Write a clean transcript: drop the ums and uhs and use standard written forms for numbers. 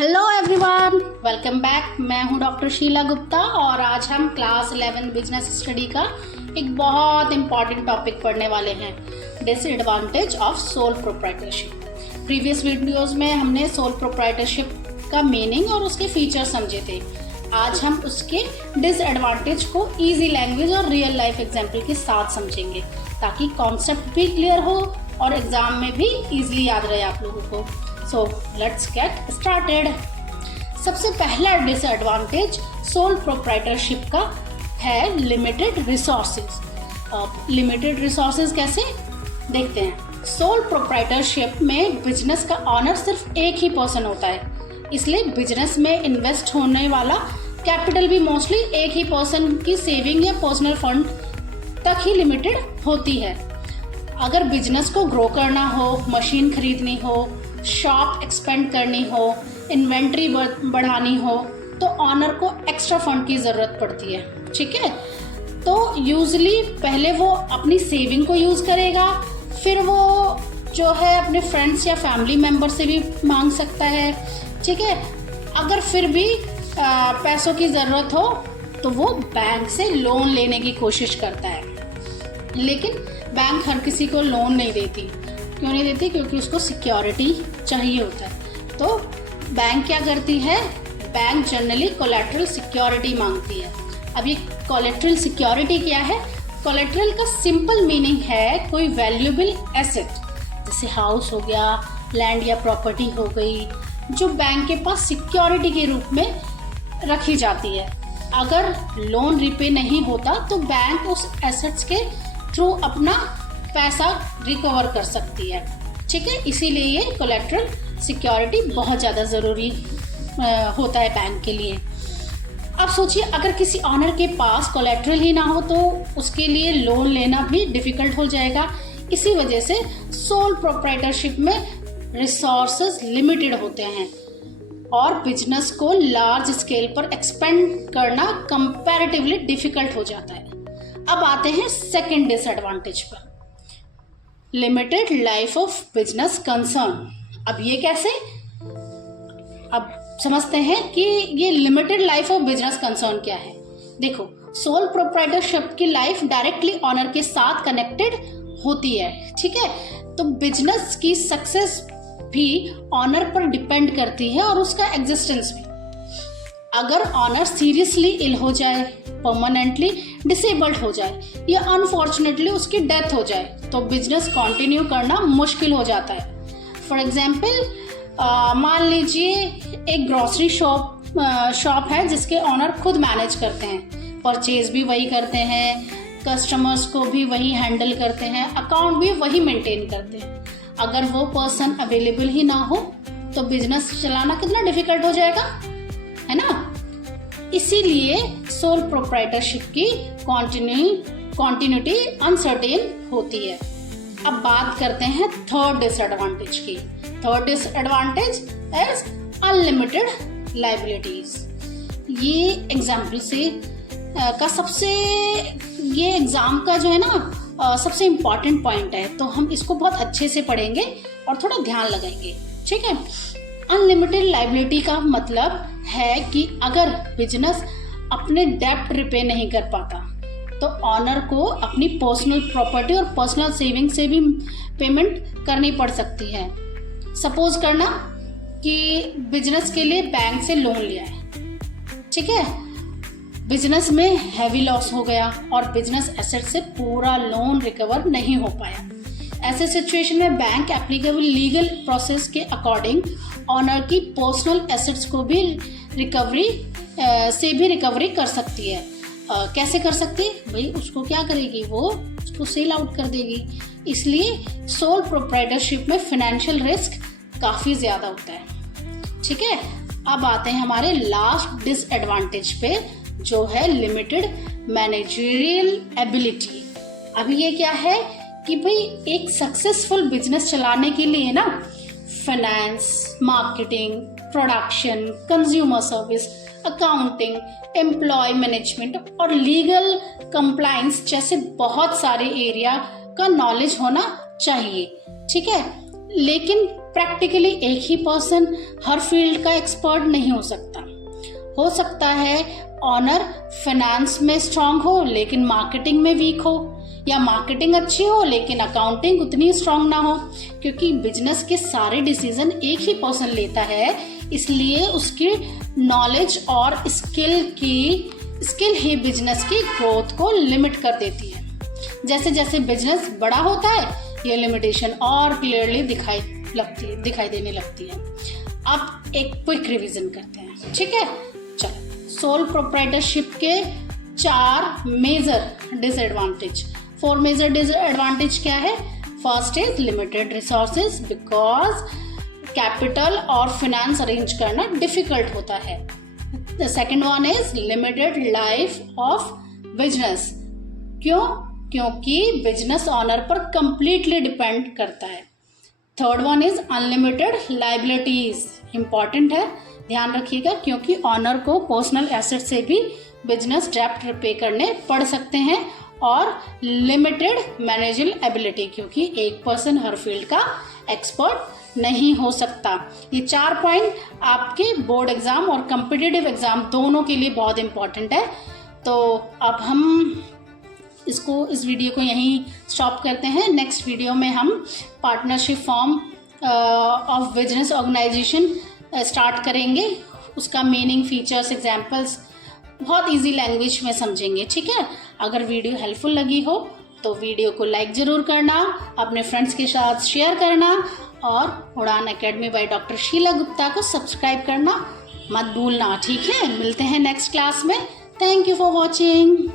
Hello everyone, welcome back. मैं हूं doctor Sheela Gupta और आज हम क्लास 11 बिजनेस स्टडी का एक बहुत इम्पॉर्टेंट टॉपिक पढ़ने वाले हैं, disadvantage of sole proprietorship. Previous videos में हमने सोल प्रोप्राइटरशिप का मीनिंग और उसके फीचर समझे थे। आज हम उसके डिसएडवांटेज को इजी लैंग्वेज और रियल लाइफ एग्जाम्पल के साथ समझेंगे ताकि कॉन्सेप्ट भी क्लियर हो और एग्जाम में भी इजीली याद रहे आप लोगों को। So let's get started. सबसे पहला डिसएडवांटेज सोल प्रोप्राइटरशिप का है लिमिटेड रिसोर्सेज। लिमिटेड रिसोर्सेज कैसे देखते हैं। सोल प्रोप्राइटरशिप में बिजनेस का ऑनर सिर्फ एक ही पर्सन होता है, इसलिए बिजनेस में इन्वेस्ट होने वाला कैपिटल भी मोस्टली एक ही पर्सन की सेविंग या पर्सनल फंड तक ही लिमिटेड होती है। अगर बिजनेस को ग्रो करना हो, मशीन खरीदनी हो, शॉप एक्सपेंड करनी हो, इन्वेंट्री बढ़ानी हो, तो ऑनर को एक्स्ट्रा फंड की ज़रूरत पड़ती है। ठीक है, तो यूजली पहले वो अपनी सेविंग को यूज़ करेगा, फिर वो जो है अपने फ्रेंड्स या फैमिली मेम्बर से भी मांग सकता है। ठीक है, अगर फिर भी पैसों की ज़रूरत हो तो वो बैंक से लोन लेने की कोशिश करता है, लेकिन बैंक हर किसी को लोन नहीं देती। क्यों नहीं देती? क्योंकि उसको सिक्योरिटी चाहिए होता है। तो बैंक क्या करती है, बैंक जनरली कोलेटरल सिक्योरिटी मांगती है। अब ये कोलेटरल सिक्योरिटी क्या है? कोलेटरल का सिंपल मीनिंग है कोई वैल्यूएबल एसेट, जैसे हाउस हो गया, लैंड या प्रॉपर्टी हो गई, जो बैंक के पास सिक्योरिटी के रूप में रखी जाती है। अगर लोन रिपे नहीं होता तो बैंक उस एसेट्स के थ्रू अपना पैसा रिकवर कर सकती है। ठीक है, इसीलिए ये कोलेटरल सिक्योरिटी बहुत ज़्यादा ज़रूरी होता है बैंक के लिए। अब सोचिए, अगर किसी ऑनर के पास कोलेटरल ही ना हो तो उसके लिए लोन लेना भी डिफ़िकल्ट हो जाएगा। इसी वजह से सोल प्रोप्राइटरशिप में रिसोर्सेज लिमिटेड होते हैं और बिजनेस को लार्ज स्केल पर एक्सपेंड करना कंपैरेटिवली डिफ़िकल्ट हो जाता है। अब आते हैं सेकेंड डिसएडवांटेज पर, limited life of business concern. अब ये कैसे? अब समझते हैं कि ये limited life of business concern क्या है। देखो, सोल प्रोप्राइटरशिप की लाइफ डायरेक्टली ऑनर के साथ कनेक्टेड होती है। ठीक है, तो बिजनेस की सक्सेस भी ऑनर पर डिपेंड करती है और उसका एग्जिस्टेंस भी। अगर ऑनर सीरियसली इल हो जाए, परमानेंटली डिसेबल्ड हो जाए या अनफॉर्चुनेटली उसकी डेथ हो जाए तो बिजनेस कंटिन्यू करना मुश्किल हो जाता है। फॉर एग्जाम्पल, मान लीजिए एक ग्रोसरी शॉप है जिसके ऑनर खुद मैनेज करते हैं, परचेज भी वही करते हैं, कस्टमर्स को भी वही हैंडल करते हैं, अकाउंट भी वही मेंटेन करते हैं। अगर वो पर्सन अवेलेबल ही ना हो तो बिजनेस चलाना कितना डिफिकल्ट हो जाएगा, है ना। इसीलिए सोल प्रोप्राइटरशिप की कॉन्टिन्यूटी अनसर्टेन होती है। अब बात करते हैं थर्ड डिसएडवांटेज की। Third disadvantage is unlimited liabilities. ये एग्जाम्पल से ये एग्जाम का जो है ना सबसे इम्पॉर्टेंट पॉइंट है, तो हम इसको बहुत अच्छे से पढ़ेंगे और थोड़ा ध्यान लगाएंगे। ठीक है, अनलिमिटेड लायबिलिटी का मतलब है कि अगर बिजनेस अपने डेब्ट रिपे नहीं कर पाता तो ऑनर को अपनी पर्सनल प्रॉपर्टी और पर्सनल सेविंग से भी पेमेंट करनी पड़ सकती है। सपोज करना कि बिजनेस के लिए बैंक से लोन लिया है। ठीक है, बिजनेस में हैवी लॉस हो गया और बिजनेस एसेट से पूरा लोन रिकवर नहीं हो पाया। ऐसे सिचुएशन में बैंक एप्लीकेबल लीगल प्रोसेस के अकॉर्डिंग ऑनर की पर्सनल एसेट्स को भी रिकवरी कर सकती है। कैसे कर सकती है भाई? उसको क्या करेगी, वो उसको सेल आउट कर देगी। इसलिए सोल प्रोप्राइटरशिप में फाइनेंशियल रिस्क काफ़ी ज़्यादा होता है। ठीक है, अब आते हैं हमारे लास्ट डिसएडवांटेज पे, जो है लिमिटेड मैनेजरियल एबिलिटी। अभी ये क्या है कि भाई एक सक्सेसफुल बिजनेस चलाने के लिए ना finance, marketing, production, consumer service, accounting, employ management और लीगल कंप्लायंस जैसे बहुत सारे एरिया का नॉलेज होना चाहिए। ठीक है, लेकिन प्रैक्टिकली एक ही पर्सन हर फील्ड का एक्सपर्ट नहीं हो सकता। हो सकता है ऑनर फाइनेंस में स्ट्रांग हो लेकिन मार्केटिंग में वीक हो, या मार्केटिंग अच्छी हो लेकिन अकाउंटिंग उतनी स्ट्रांग ना हो। क्योंकि बिजनेस के सारे डिसीजन एक ही पर्सन लेता है, इसलिए उसकी नॉलेज और स्किल ही बिजनेस की ग्रोथ को लिमिट कर देती है। जैसे जैसे बिजनेस बड़ा होता है ये लिमिटेशन और क्लियरली दिखाई देने लगती है। अब एक क्विक रिवीजन करते हैं, ठीक है। चलो, सोल प्रोप्राइटरशिप के 4 मेजर डिसएडवांटेज, 4 मेजर डिसएडवांटेज क्या है? First is limited resources, because capital और फाइनेंस अरेंज करना डिफिकल्ट होता है। The second one is limited life of business, क्यों? क्योंकि बिजनेस ऑनर पर कंप्लीटली डिपेंड करता है। Third one is unlimited liabilities, important है, ध्यान रखिएगा, क्योंकि ऑनर को पर्सनल एसेट से भी बिजनेस डेप्ट रिपे करने पड़ सकते हैं। और लिमिटेड मैनेजल एबिलिटी, क्योंकि एक पर्सन हर फील्ड का एक्सपर्ट नहीं हो सकता। ये 4 पॉइंट आपके बोर्ड एग्जाम और कॉम्पिटिटिव एग्जाम दोनों के लिए बहुत इंपॉर्टेंट है। तो अब हम इस वीडियो को यहीं स्टॉप करते हैं। नेक्स्ट वीडियो में हम partnership form of business organization start करेंगे। उसका मीनिंग, फीचर्स, एग्जाम्पल्स बहुत इजी लैंग्वेज में समझेंगे, ठीक है। अगर वीडियो हेल्पफुल लगी हो तो वीडियो को लाइक ज़रूर करना, अपने फ्रेंड्स के साथ शेयर करना और Udaan academy by doctor Sheela Gupta को सब्सक्राइब करना मत भूलना, ठीक है। मिलते हैं नेक्स्ट क्लास में। Thank you for watching.